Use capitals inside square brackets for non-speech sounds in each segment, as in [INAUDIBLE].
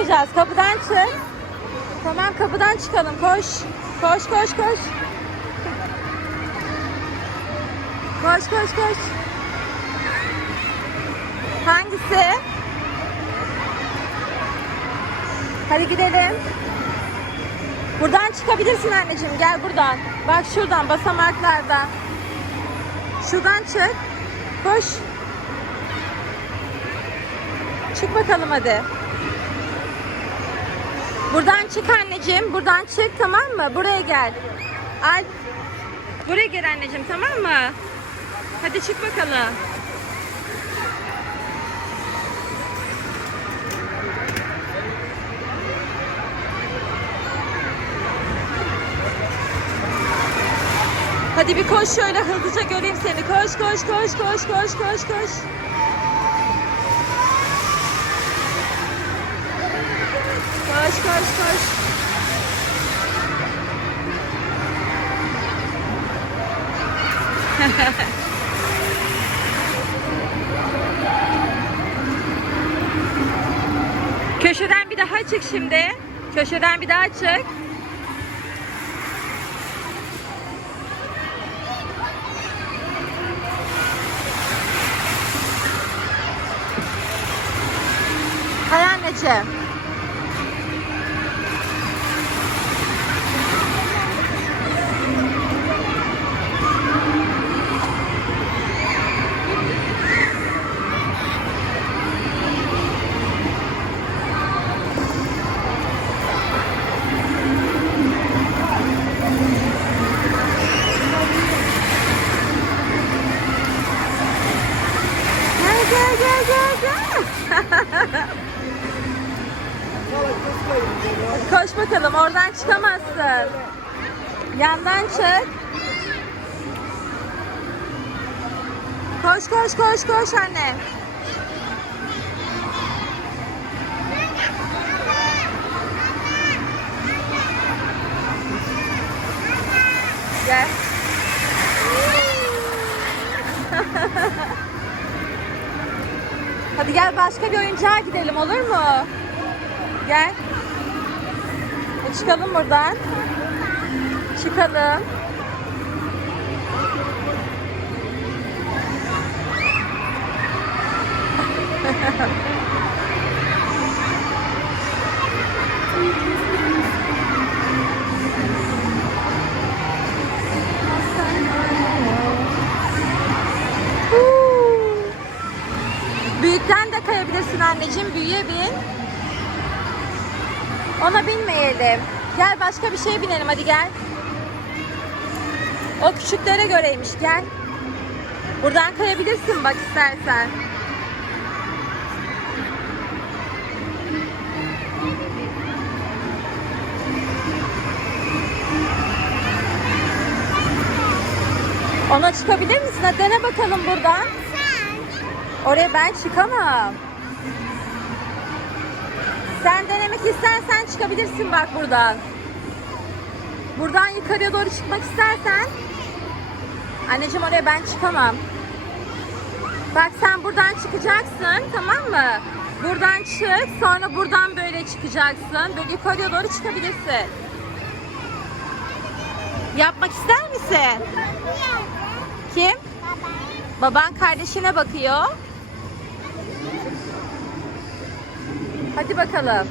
çıkacağız. Kapıdan çık. Tamam kapıdan çıkalım. Koş. Koş koş koş. Koş koş koş. Hangisi? Hadi gidelim. Buradan çıkabilirsin anneciğim. Gel buradan. Bak şuradan basamaklardan. Şuradan çık. Koş. Çık bakalım hadi. Buradan çık anneciğim. Buradan çık tamam mı? Buraya gel. Al. Buraya gel anneciğim tamam mı? Hadi çık bakalım. Hadi bir koş şöyle hızlıca göreyim seni. Koş koş koş koş koş koş. Koş koş koş. Köşeden bir daha çık şimdi. Köşeden bir daha çık. Çıkamazsın. Yandan çık. Koş koş koş koş anne. Gel. [LAUGHS] Hadi gel başka bir oyuncağa gidelim olur mu? Gel. Çıkalım buradan. Çıkalım. Büyükten de kayabilirsin anneciğim. Büyüye bin. Ona binmeyelim. Gel başka bir şeye binelim hadi gel. O küçüklere göreymiş gel. Buradan kayabilirsin bak istersen. Ona çıkabilir misin? Hadi dene bakalım buradan. Oraya ben çıkamam. Sen denemek istersen çıkabilirsin bak buradan. Buradan yukarıya doğru çıkmak istersen. Anneciğim oraya ben çıkamam. Bak sen buradan çıkacaksın tamam mı? Buradan çık sonra buradan böyle çıkacaksın. Böyle yukarıya doğru çıkabilirsin. Yapmak ister misin? Kim? Baban kardeşine bakıyor. Hadi bakalım.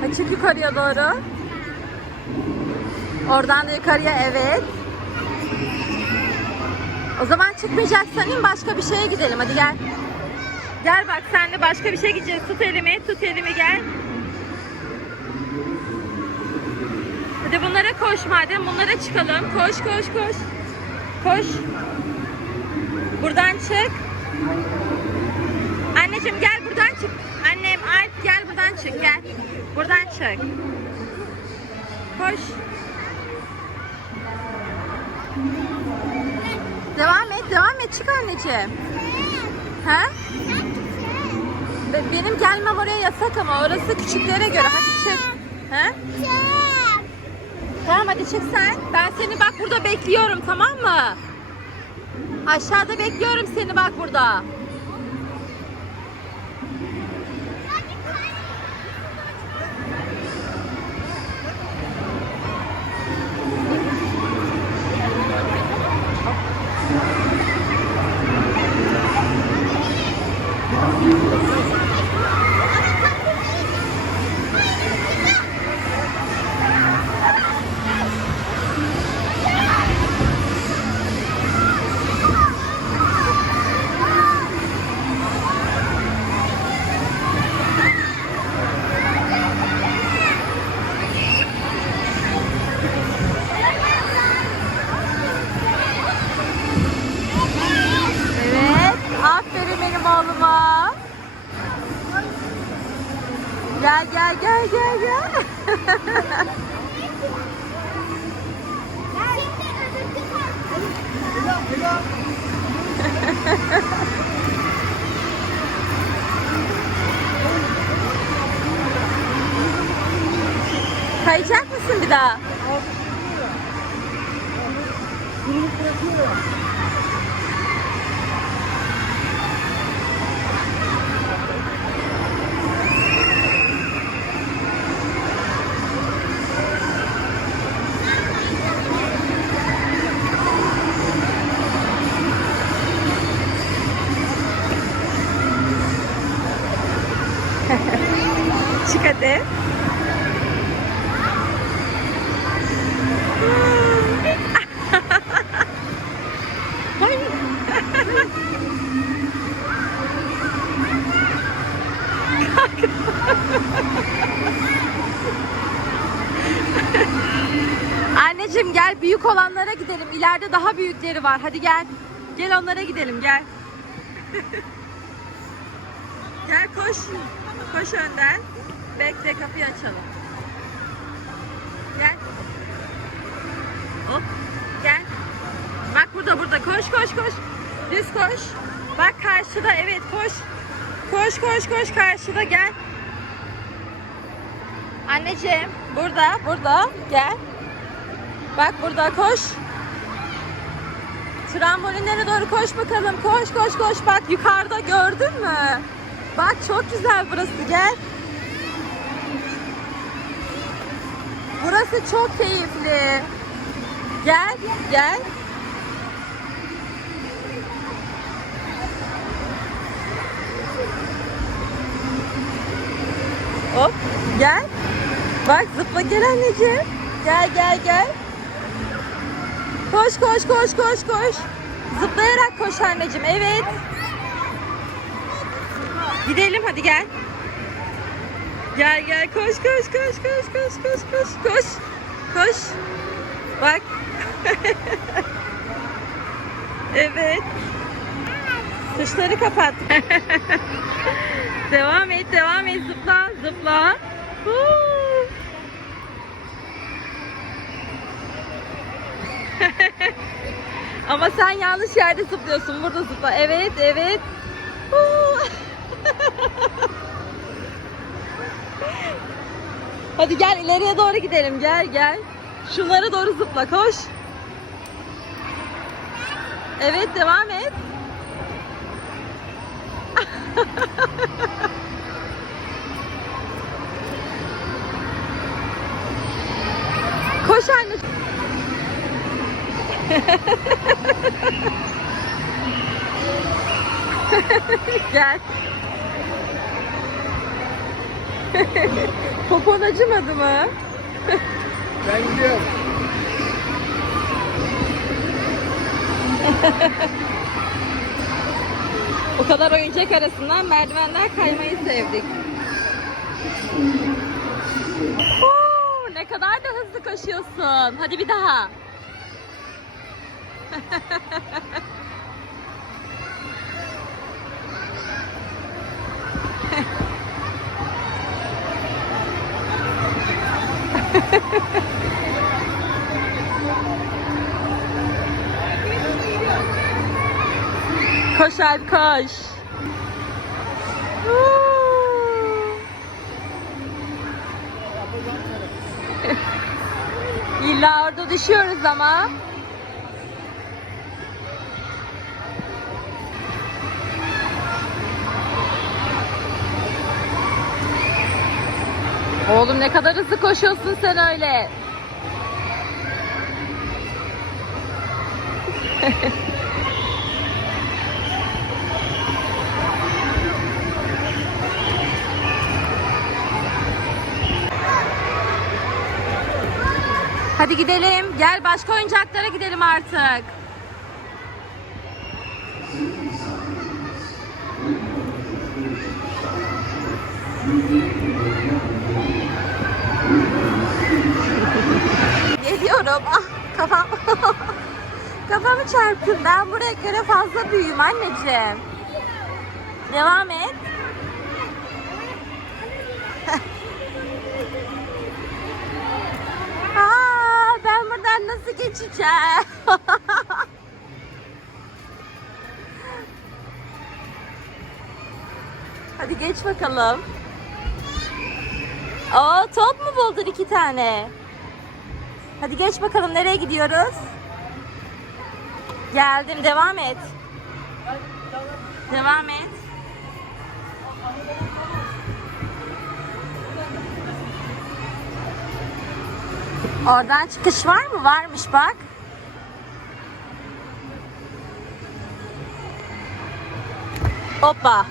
Ha, çık yukarıya doğru. Oradan da yukarıya evet. O zaman çıkmayacaksan in başka bir şeye gidelim. Hadi gel. Gel bak senle başka bir şeye gideceğiz. Tut elimi, tut elimi gel. Hadi bunlara koş madem. Bunlara çıkalım. Koş koş koş. Koş. Buradan çık. Anneciğim gel buradan çık. Annem Alp gel buradan çık gel. Buradan çık. Koş. Devam et devam et çık anneciğim. Ha? benim gelmem oraya yasak ama orası küçüklere göre. Hadi çık. He? Tamam hadi çık sen. Ben seni bak burada bekliyorum tamam mı? Aşağıda bekliyorum seni bak burada. Gel gel gel gel gel. Kayacak mısın bir daha? Çık Anneciğim gel büyük olanlara gidelim. İleride daha büyükleri var. Hadi gel. Gel onlara gidelim gel. [LAUGHS] gel koş. Koş önden. Bekle kapıyı açalım. Gel. Hop. Gel. Bak burada burada. Koş koş koş. Düz koş. Bak karşıda evet koş. Koş koş koş karşıda gel. Anneciğim burada burada gel. Bak burada koş. Trambolinlere doğru koş bakalım. Koş koş koş. Bak yukarıda gördün mü? Bak çok güzel burası gel. Burası çok keyifli. Gel gel. Hop gel. Bak zıpla gel anneciğim. Gel gel gel. Koş koş koş koş koş. Zıplayarak koş anneciğim. Evet. Gidelim hadi gel. Gel gel koş koş koş koş koş koş koş koş. Koş. Bak. [LAUGHS] evet. Tuşları kapat. [LAUGHS] devam et devam et zıpla zıpla. Huu. Ama sen yanlış yerde zıplıyorsun. Burada zıpla. Evet, evet. [LAUGHS] Hadi gel ileriye doğru gidelim. Gel gel. Şunlara doğru zıpla. Koş. Evet devam et. [LAUGHS] Koş anne. [LAUGHS] [LAUGHS] Gel. [LAUGHS] Popon acımadı mı? Ben gidiyorum. [LAUGHS] O kadar oyuncak arasından merdivenler kaymayı sevdik. Oo, ne kadar da hızlı koşuyorsun. Hadi bir daha koş Alp koş. İlla orada düşüyoruz ama. Oğlum ne kadar hızlı koşuyorsun sen öyle. [LAUGHS] Hadi gidelim. Gel başka oyuncaklara gidelim artık. Kafamı çarptım. Ben buraya göre fazla büyüğüm anneciğim. Devam et. [LAUGHS] Aa, ben buradan nasıl geçeceğim? [LAUGHS] Hadi geç bakalım. Aa, top mu buldun iki tane? Hadi geç bakalım nereye gidiyoruz? Geldim devam et. Devam et. Oradan çıkış var mı? Varmış bak. Hoppa.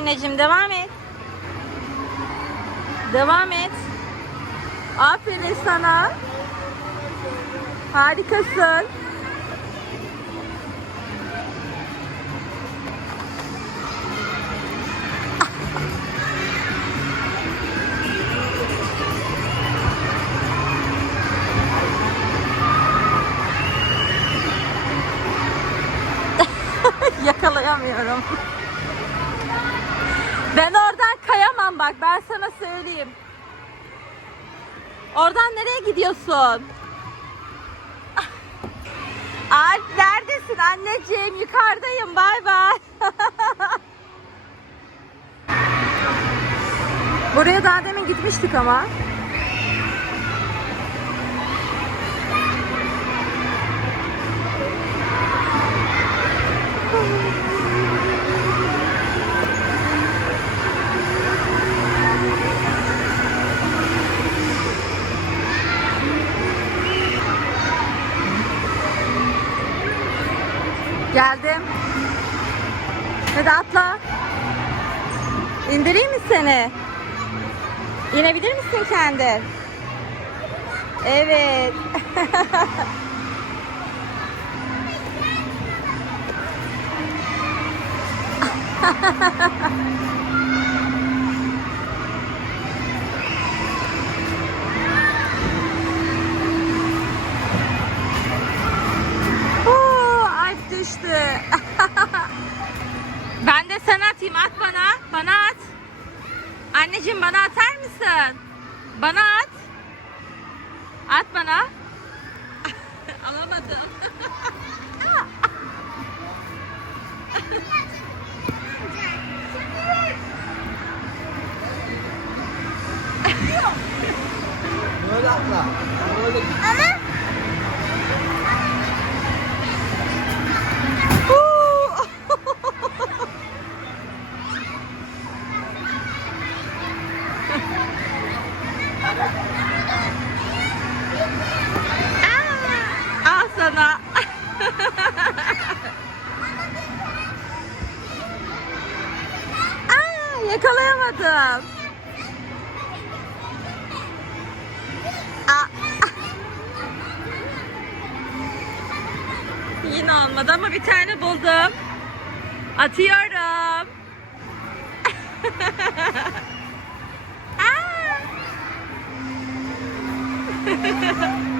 Anneciğim, devam et. Devam et. Aferin sana. Harikasın. [LAUGHS] Yakalayamıyorum. Ben oradan kayamam bak ben sana söyleyeyim. Oradan nereye gidiyorsun? Alp neredesin anneciğim? Yukarıdayım bay bay. [LAUGHS] Buraya daha demin gitmiştik ama. Geldim. Hadi atla. İndireyim mi seni? İnebilir misin kendi? Evet. [LAUGHS] At bana. Bana at. Anneciğim bana atar mısın? Bana at. At bana. [LAUGHS] Alamadım. Bir tane buldum. Atıyorum. [LAUGHS] Aa! [LAUGHS]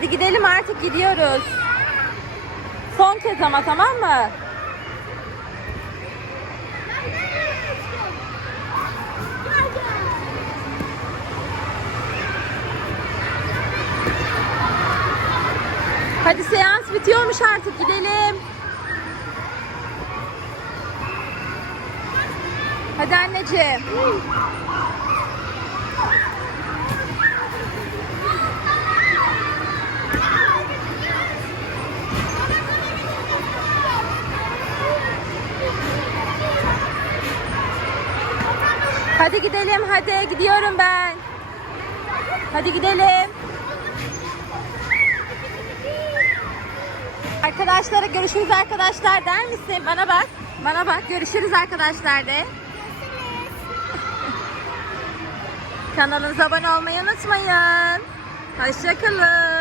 Hadi gidelim artık gidiyoruz. Son kez ama tamam mı? Hadi seans bitiyormuş artık gidelim. Hadi anneciğim. Hadi gidelim hadi gidiyorum ben. Hadi gidelim. Arkadaşlara görüşürüz arkadaşlar der misin? Bana bak. Bana bak. Görüşürüz arkadaşlar de. Kanalımıza abone olmayı unutmayın. Hoşçakalın.